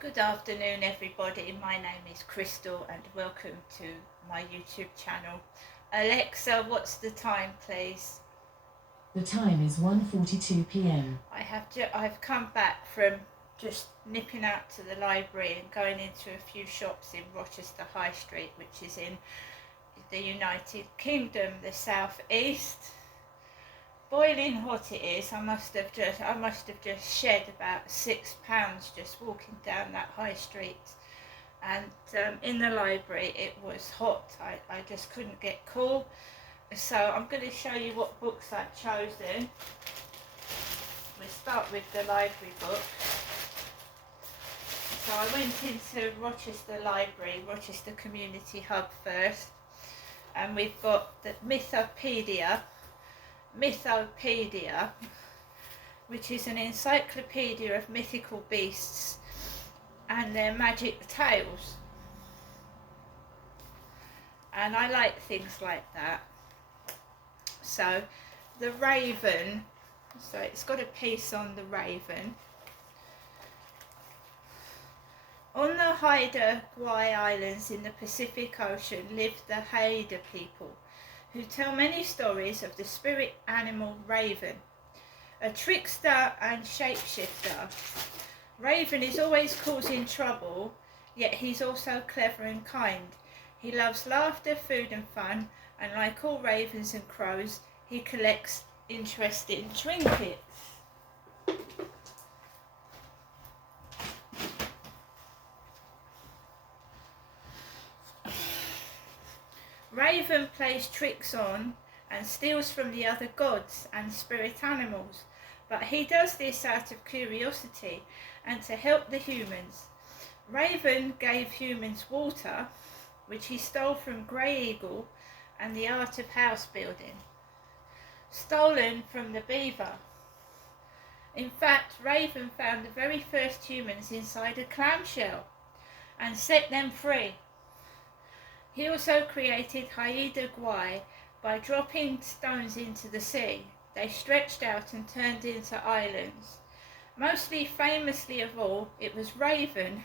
Good afternoon, everybody. My name is Crystal and welcome to my YouTube channel. Alexa, what's the time, please? The time is 1:42 p.m. I've come back from just nipping out to the library and going into a few shops in Rochester High Street, which is in the United Kingdom, the South East. Boiling hot it is. I must have just shed about £6 just walking down that high street. And in the library it was hot. I just couldn't get cool. So I'm going to show you what books I've chosen. We'll start with the library book. So I went into Rochester Library, Rochester Community Hub first, and we've got the Mythopedia, which is an encyclopedia of mythical beasts and their magic tales. And I like things like that. So the Raven, so it's got a piece on the Raven. On the Haida Gwaii Islands in the Pacific Ocean live the Haida people, who tell many stories of the spirit animal Raven, a trickster and shapeshifter. Raven is always causing trouble, yet he's also clever and kind. He loves laughter, food and fun, and like all ravens and crows, he collects interesting trinkets. Raven plays tricks on and steals from the other gods and spirit animals, but he does this out of curiosity and to help the humans. Raven gave humans water, which he stole from Grey Eagle, and the art of house building, stolen from the beaver. In fact, Raven found the very first humans inside a clamshell and set them free. He also created Haida Gwaii by dropping stones into the sea. They stretched out and turned into islands. Mostly famously of all, it was Raven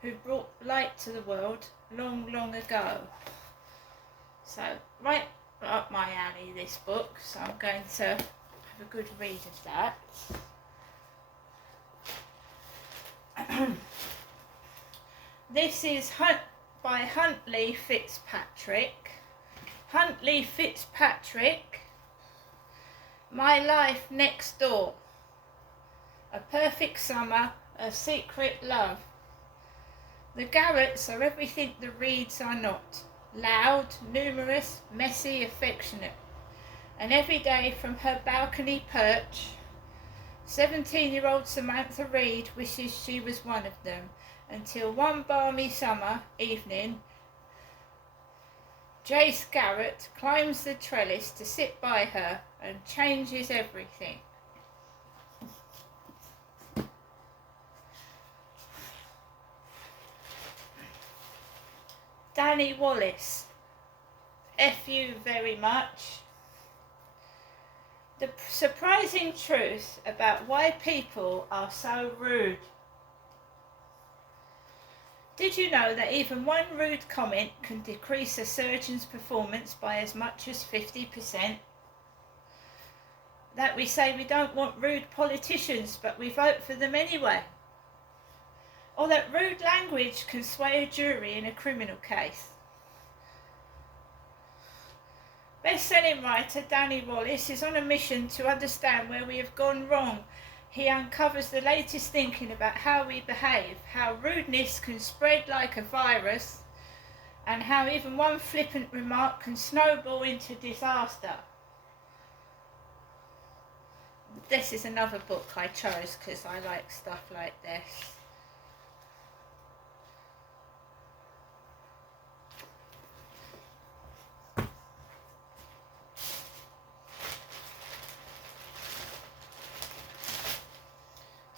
who brought light to the world long, long ago. So, right up my alley, this book, so I'm going to have a good read of that. This is by Huntley Fitzpatrick. Huntley Fitzpatrick, My Life Next Door. A Perfect Summer, A Secret Love. The Garretts are everything the Reeds are not. Loud, numerous, messy, affectionate. And every day from her balcony perch, 17-year-old Samantha Reed wishes she was one of them, until one balmy summer evening, Jace Garrett climbs the trellis to sit by her and changes everything. Danny Wallace, F you very much. The surprising truth about why people are so rude. Did you know that even one rude comment can decrease a surgeon's performance by as much as 50%? That we say we don't want rude politicians, but we vote for them anyway. Or that rude language can sway a jury in a criminal case. Best-selling writer Danny Wallace is on a mission to understand where we have gone wrong. He uncovers the latest thinking about how we behave, how rudeness can spread like a virus, and how even one flippant remark can snowball into disaster. This is another book I chose because I like stuff like this.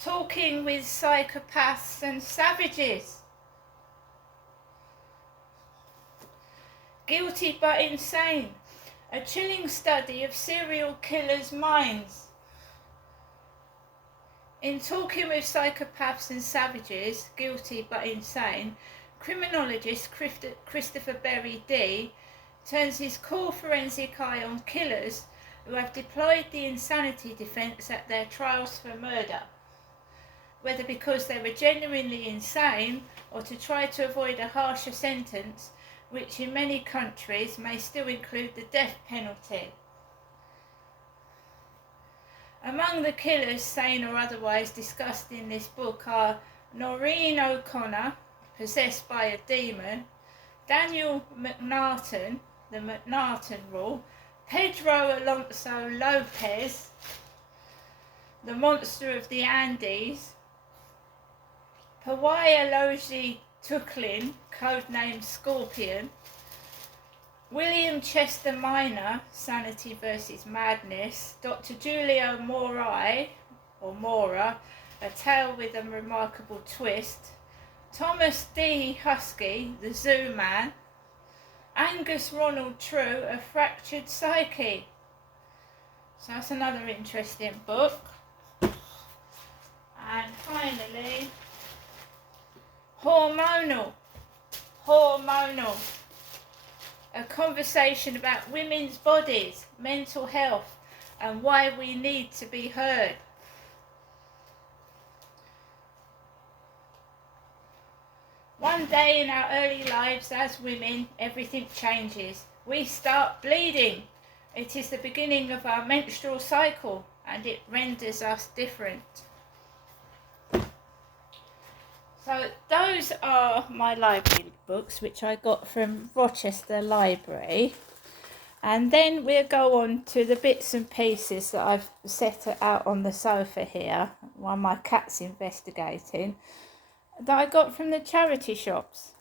Talking with Psychopaths and Savages. Guilty but Insane, a chilling study of serial killers' minds. In talking with psychopaths and savages, guilty but insane, criminologist Christopher Berry D turns his core forensic eye on killers who have deployed the insanity defence at their trials for murder, whether because they were genuinely insane or to try to avoid a harsher sentence, which in many countries may still include the death penalty. Among the killers, sane or otherwise, discussed in this book are Noreen O'Connor, possessed by a demon, Daniel McNarton, the McNarton Rule, Pedro Alonso Lopez, the monster of the Andes, Pawaya Loji Tuklin, codenamed Scorpion, William Chester Minor, Sanity versus Madness, Dr. Giulio Morai, or Mora, A Tale with a Remarkable Twist, Thomas D. Husky, The Zoo Man, Angus Ronald True, A Fractured Psyche. So that's another interesting book. And finally, Hormonal, a conversation about women's bodies, mental health, and why we need to be heard. One day in our early lives as women, everything changes. We start bleeding. It is the beginning of our menstrual cycle, and it renders us different. So those are my library books, which I got from Rochester Library. And then we'll go on to the bits and pieces that I've set out on the sofa here, while my cat's investigating, that I got from the charity shops.